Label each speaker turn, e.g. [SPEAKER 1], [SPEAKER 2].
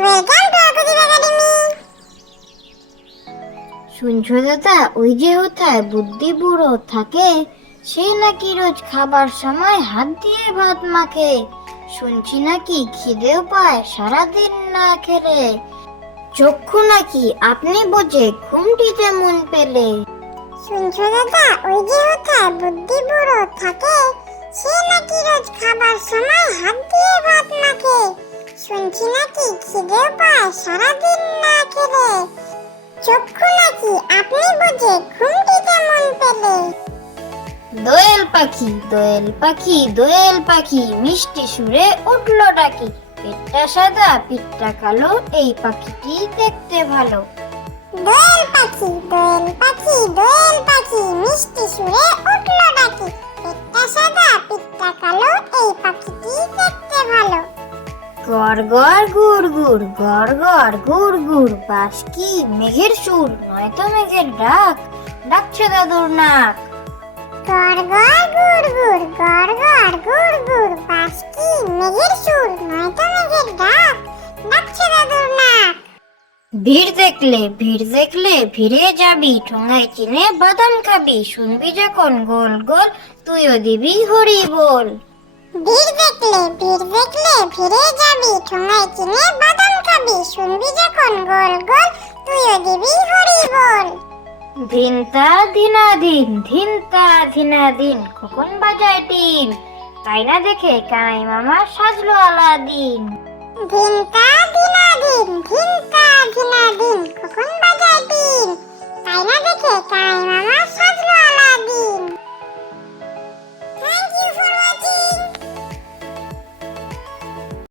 [SPEAKER 1] Welcome to আকুজিব academy
[SPEAKER 2] শুনছো দাদা, ওই যে বুদ্ধি বুড়ো থাকে, সে নাকি রোজ খাবার সময় হাত দিয়ে ভাত মাখে। শুনছি নাকি খিদেও পায়, সারাদিন না খেলে। চক্ষু নাকি আপনি বোঝে, ঘুমটিতে মন পেলে।
[SPEAKER 1] শুনছো দাদা, ওই যে কোথায় বুদ্ধি বুড়ো থাকে শুনছি নাকি খিদে পায়? সারাদিন না খেলে। চক্ষু নাকি আপনি বুঝে ঘুমটিতে মন পেলে
[SPEAKER 2] দোয়েল পাখি দোয়েল পাখি দোয়েল পাখি মিষ্টি সুরে উঠল ডাকি। পেটটা সাদা পিঠটা কালো এই পাখিটি দেখতে ভালো।
[SPEAKER 1] দোয়েল পাখি দোয়েল পাখি দোয়েল পাখি মিষ্টি সুরে উঠল ডাকি। পেটটা সাদা পিঠটা কালো এই পাখিটি দেখতে ভালো।
[SPEAKER 2] গড় গড় গুড় গুড় গড় গড় গুড় গুড় বাস কি মেঘের সুর? নয়তো মেঘের ডাক। ডাকছে দাদুর নাক।
[SPEAKER 1] গড় গড় গুড় গুড় গড় গড় গুড় গুড় পাশ কি মেঘের সুর? নয়তো মেঘের ডাক। ডাকছে দাদুর নাক।
[SPEAKER 2] ভিড় দেখলে ভিড় দেখলে ভিড়ে যাবি ঠোঙায় চিনে বাদাম খাবি শুনবি যখন গোল গোল তুইও দিবি হরি বল।
[SPEAKER 1] ভিড় দেখলে ভিড় দেখলে ভিড়ে যাবি। ঠোঙায় কিনে বাদাম খাবি। শুনবি যখন গোল গোল তুইও দিবি হরি বল
[SPEAKER 2] ধিনতা ধিনাদিন ধিনতা ধিনাদিন কখন বাজায় টিন। তাই না দেখে কানাই মামা সাজলো আলাদিন।
[SPEAKER 1] ধিনতা দিনাদিন ধিনতা